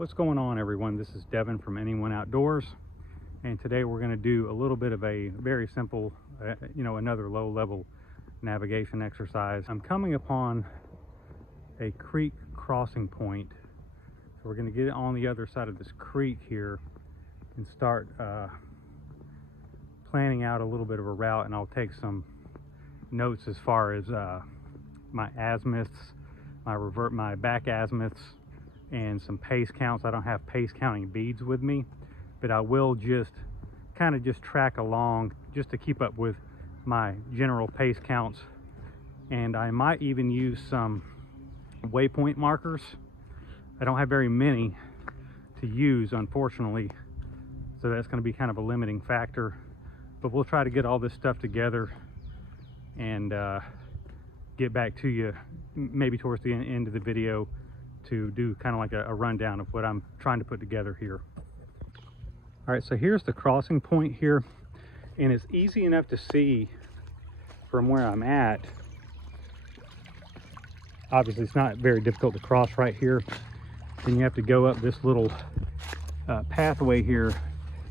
What's going on, everyone? This is Devin from Anyone Outdoors, and today we're going to do a little bit of a very simple another low-level navigation exercise. I'm coming upon a creek crossing point, so we're going to get on the other side of this creek here and start planning out a little bit of a route, and I'll take some notes as far as my azimuths, my back azimuths, and some pace counts. I don't have pace counting beads with me, but I will just kind of track along just to keep up with my general pace counts. And I might even use some waypoint markers. I don't have very many to use, unfortunately, so that's going to be kind of a limiting factor, but we'll try to get all this stuff together and get back to you maybe towards the end of the video to do kind of like a rundown of what I'm trying to put together here. All right, so here's the crossing point here, and it's easy enough to see from where I'm at. Obviously, it's not very difficult to cross right here. Then you have to go up this little pathway here,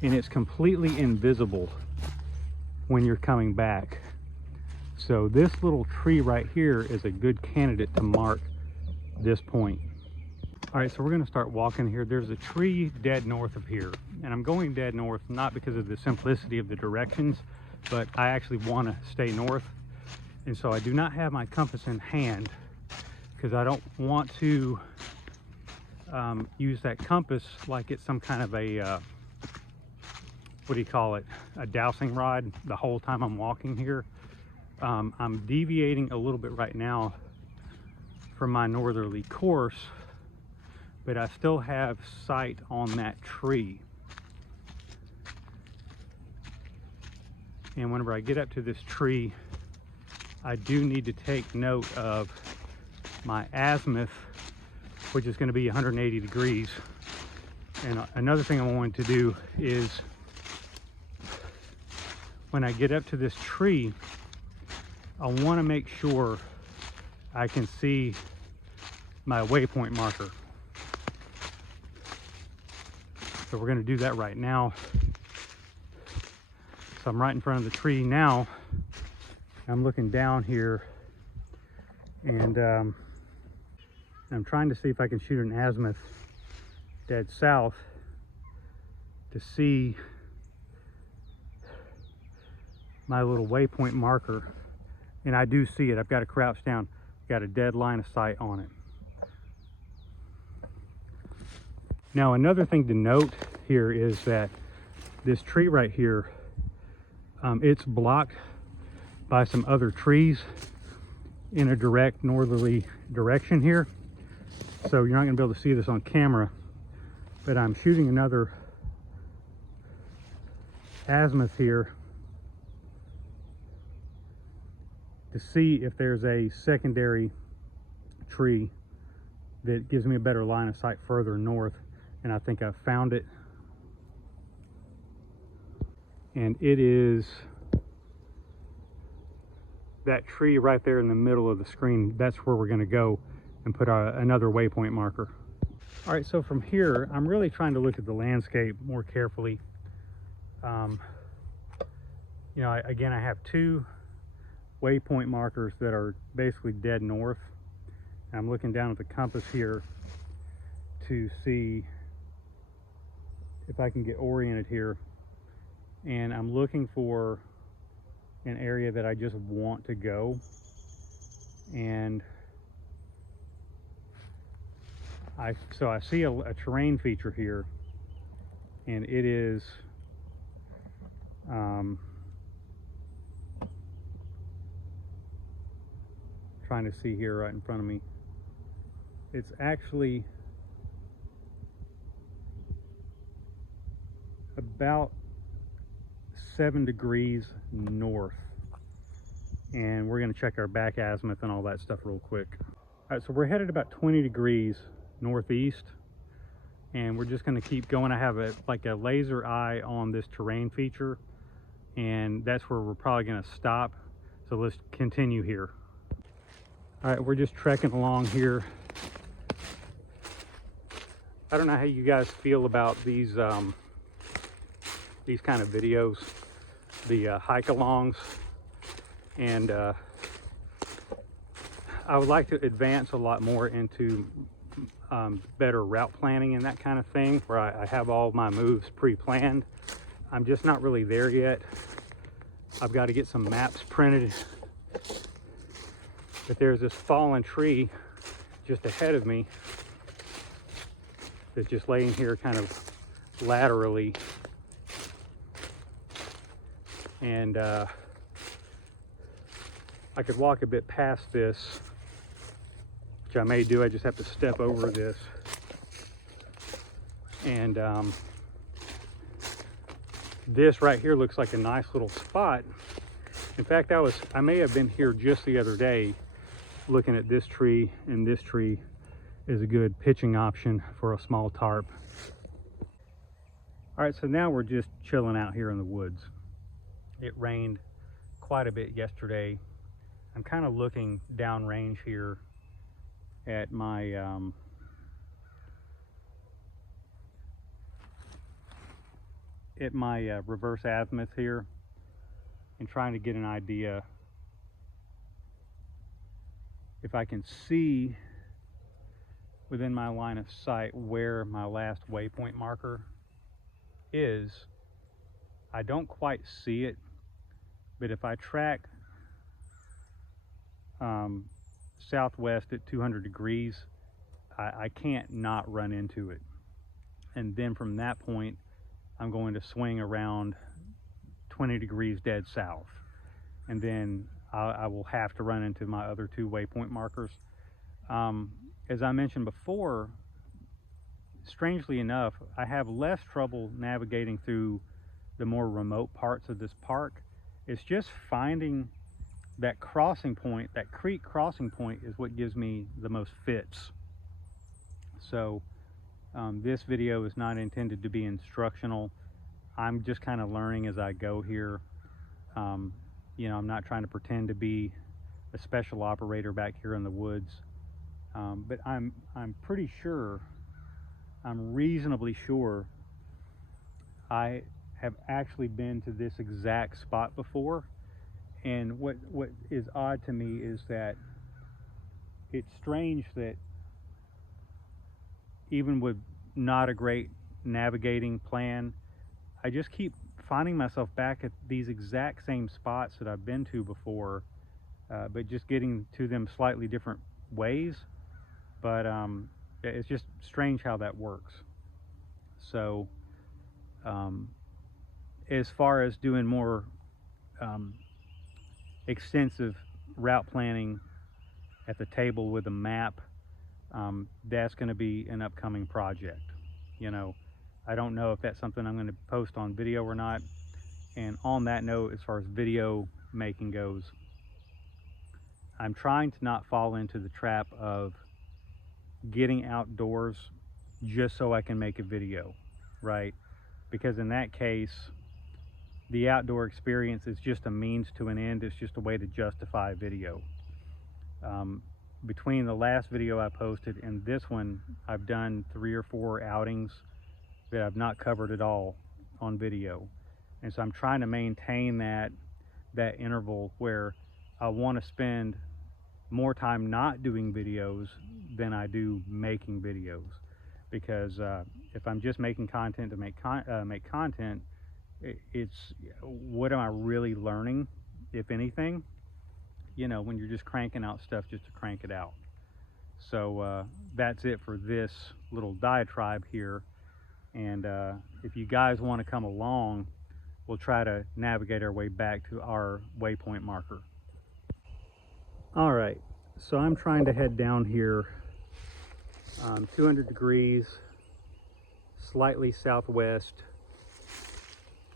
and it's completely invisible when you're coming back. So this little tree right here is a good candidate to mark this point. All right, so we're going to start walking here. There's a tree dead north of here, and I'm going dead north not because of the simplicity of the directions, but I actually want to stay north. And so I do not have my compass in hand because I don't want to use that compass like it's some kind of a what do you call it, a dowsing rod the whole time I'm walking here. I'm deviating a little bit right now from my northerly course, but I still have sight on that tree. And whenever I get up to this tree, I do need to take note of my azimuth, which is going to be 180 degrees. And another thing I wanted to do is when I get up to this tree, I want to make sure I can see my waypoint marker. So we're going to do that right now. So I'm right in front of the tree now. I'm looking down here, and I'm trying to see if I can shoot an azimuth dead south to see my little waypoint marker. And I do see it. I've got to crouch down, got a dead line of sight on it. Now, another thing to note here is that this tree right here, it's blocked by some other trees in a direct northerly direction here. So you're not going to be able to see this on camera, but I'm shooting another azimuth here to see if there's a secondary tree that gives me a better line of sight further north. And I think I've found it. And it is that tree right there in the middle of the screen. That's where we're going to go and put another waypoint marker. All right, so from here, I'm really trying to look at the landscape more carefully. Again, I have two waypoint markers that are basically dead north. I'm looking down at the compass here to see if I can get oriented here, and I'm looking for an area that I just want to go. And I see a terrain feature here, and it is trying to see here right in front of me. It's actually about 7 degrees north, and we're going to check our back azimuth and all that stuff real quick. All right, so we're headed about 20 degrees northeast, and we're just going to keep going. I have like a laser eye on this terrain feature, and that's where we're probably going to stop. So let's continue here. All right, we're just trekking along here I don't know how you guys feel about these kind of videos, the hike-alongs, and I would like to advance a lot more into better route planning and that kind of thing, where I have all my moves pre-planned. I'm just not really there yet. I've got to get some maps printed. But there's this fallen tree just ahead of me that's just laying here kind of laterally. And I could walk a bit past this, which I may do. I just have to step over this. And this right here looks like a nice little spot. In fact, I may have been here just the other day looking at this tree, and this tree is a good pitching option for a small tarp. All right, so now we're just chilling out here in the woods. It rained quite a bit yesterday. I'm kind of looking downrange here at my reverse azimuth here, and trying to get an idea if I can see within my line of sight where my last waypoint marker is. I don't quite see it, but if I track southwest at 200 degrees, I can't not run into it. And then from that point, I'm going to swing around 20 degrees dead south. And then I will have to run into my other two waypoint markers. As I mentioned before, strangely enough, I have less trouble navigating through the more remote parts of this park. It's just finding that crossing point, that creek crossing point, is what gives me the most fits. So this video is not intended to be instructional. I'm just kind of learning as I go here. You know, I'm not trying to pretend to be a special operator back here in the woods, but I'm pretty sure, I'm reasonably sure, I have actually been to this exact spot before. And what is odd to me is that it's strange that even with not a great navigating plan, I just keep finding myself back at these exact same spots that I've been to before, but just getting to them slightly different ways. But it's just strange how that works. So as far as doing more extensive route planning at the table with a map, that's going to be an upcoming project. You know, I don't know if that's something I'm going to post on video or not. And on that note, as far as video making goes, I'm trying to not fall into the trap of getting outdoors just so I can make a video, right? Because in that case, the outdoor experience is just a means to an end. It's just a way to justify a video. Between the last video I posted and this one, I've done 3 or 4 outings that I've not covered at all on video. And so I'm trying to maintain that interval where I want to spend more time not doing videos than I do making videos. Because if I'm just making content to make content, it's what am I really learning, if anything? You know, when you're just cranking out stuff just to crank it out. So that's it for this little diatribe here. And if you guys want to come along, we'll try to navigate our way back to our waypoint marker. All right, so I'm trying to head down here 200 degrees, slightly southwest.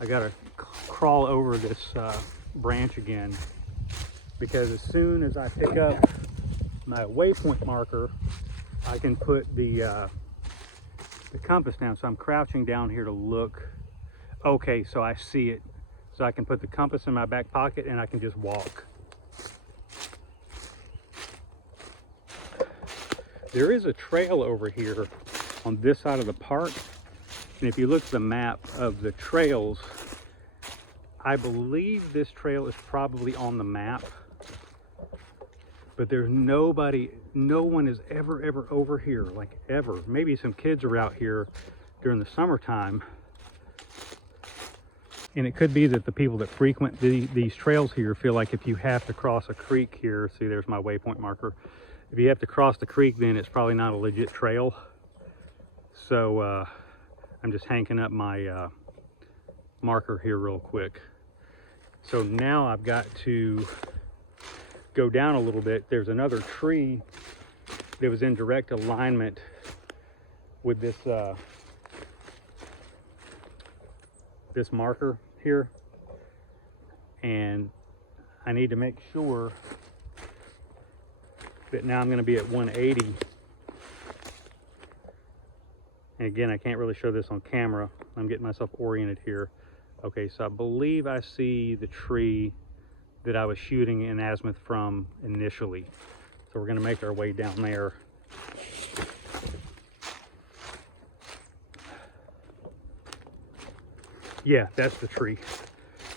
I gotta crawl over this branch again, because as soon as I pick up my waypoint marker, I can put the compass down. So I'm crouching down here to look. Okay, so I see it. So I can put the compass in my back pocket and I can just walk. There is a trail over here on this side of the park. And if you look at the map of the trails, I believe this trail is probably on the map, but there's nobody, no one is ever over here, like ever. Maybe some kids are out here during the summertime. And it could be that the people that frequent these trails here feel like if you have to cross a creek here, see there's my waypoint marker. If you have to cross the creek, then it's probably not a legit trail. So I'm just hanking up my marker here real quick. So now I've got to go down a little bit. There's another tree that was in direct alignment with this this marker here, and I need to make sure that now I'm going to be at 180. And again, I can't really show this on camera. I'm getting myself oriented here. Okay, so I believe I see the tree that I was shooting in azimuth from initially. So we're going to make our way down there. Yeah, that's the tree.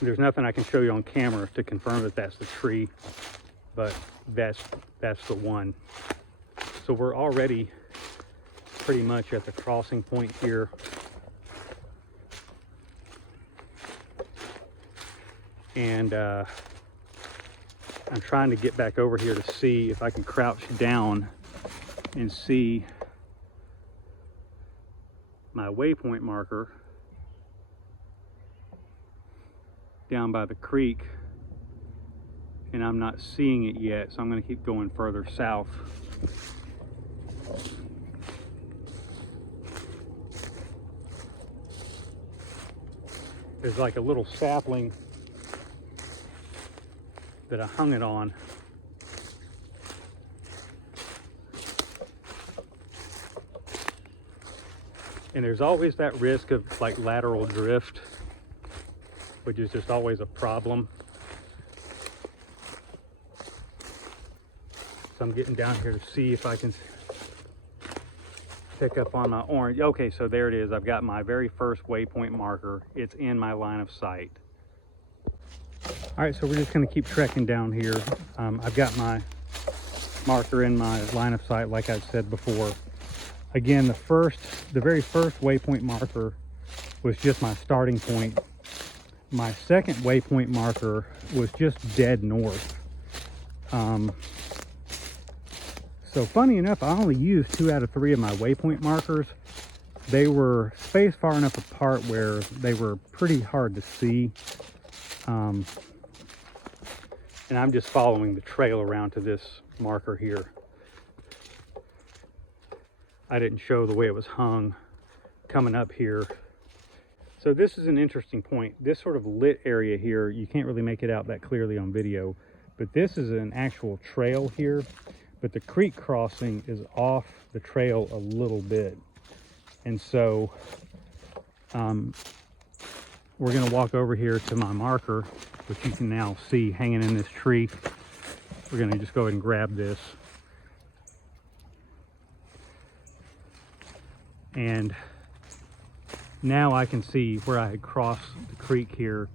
There's nothing I can show you on camera to confirm that that's the tree, but that's the one. So we're already pretty much at the crossing point here. And I'm trying to get back over here to see if I can crouch down and see my waypoint marker down by the creek, and I'm not seeing it yet, so I'm going to keep going further south. There's like a little sapling that I hung it on. And there's always that risk of like lateral drift, which is just always a problem. So I'm getting down here to see if I can pick up on my orange. Okay, so there it is. I've got my very first waypoint marker. It's in my line of sight. All right, so we're just gonna keep trekking down here. I've got my marker in my line of sight, like I said before. Again, the very first waypoint marker was just my starting point. My second waypoint marker was just dead north. So funny enough, I only used 2 out of 3 of my waypoint markers. They were spaced far enough apart where they were pretty hard to see. And I'm just following the trail around to this marker here. I didn't show the way it was hung coming up here. So this is an interesting point. This sort of lit area here, you can't really make it out that clearly on video, but this is an actual trail here, but the creek crossing is off the trail a little bit. And so we're gonna walk over here to my marker, which you can now see hanging in this tree. We're gonna just go ahead and grab this. And now I can see where I had crossed the creek here.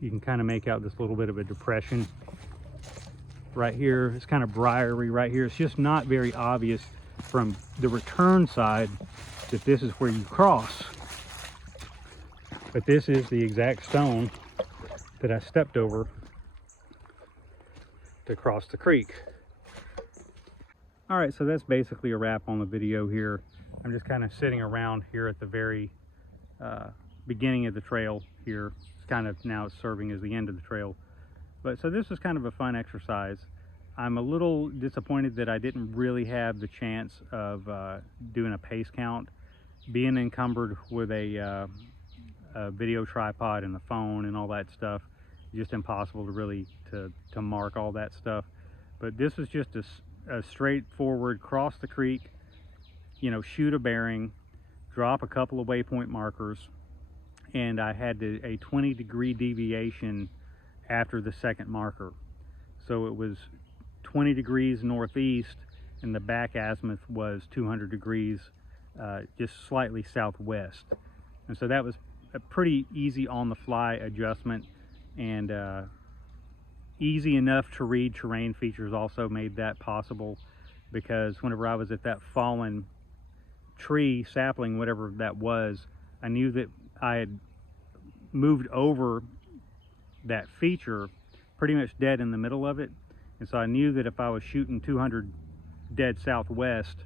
You can kind of make out this little bit of a depression right here. It's kind of briary right here. It's just not very obvious from the return side that this is where you cross. But this is the exact stone that I stepped over to cross the creek. All right, so that's basically a wrap on the video here. I'm just kind of sitting around here at the very beginning of the trail here. It's kind of now it's serving as the end of the trail. But so this was kind of a fun exercise. I'm a little disappointed that I didn't really have the chance of doing a pace count. Being encumbered with a video tripod and the phone and all that stuff, just impossible to really to mark all that stuff. But this was just a straightforward cross the creek, you know, shoot a bearing, drop a couple of waypoint markers, and I had a 20-degree deviation after the second marker. So it was 20 degrees northeast, and the back azimuth was 200 degrees just slightly southwest. And so that was a pretty easy on the fly adjustment, and easy enough to read terrain features also made that possible, because whenever I was at that fallen tree, sapling, whatever that was, I knew that I had moved over that feature pretty much dead in the middle of it. And so I knew that if I was shooting 200 dead southwest,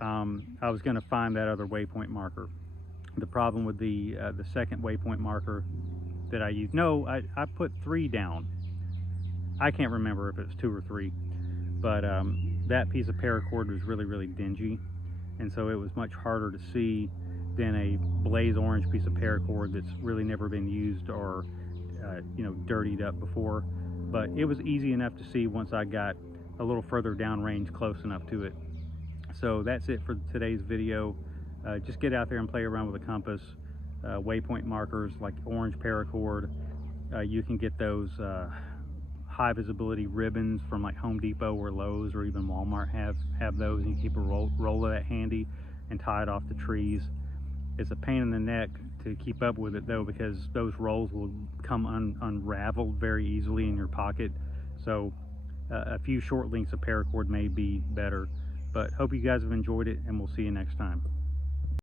I was going to find that other waypoint marker. The problem with the second waypoint marker that I used, no, I put 3 down. I can't remember if it was 2 or 3, but that piece of paracord was really dingy, and so it was much harder to see than a blaze orange piece of paracord that's really never been used or you know, dirtied up before. But it was easy enough to see once I got a little further downrange, close enough to it. So that's it for today's video. Just get out there and play around with a compass. Waypoint markers like orange paracord, you can get those high visibility ribbons from like Home Depot or Lowe's or even Walmart have those, and you keep a roll of that handy and tie it off the trees. It's a pain in the neck to keep up with it though, because those rolls will come unraveled very easily in your pocket. So a few short lengths of paracord may be better. But hope you guys have enjoyed it, and we'll see you next time.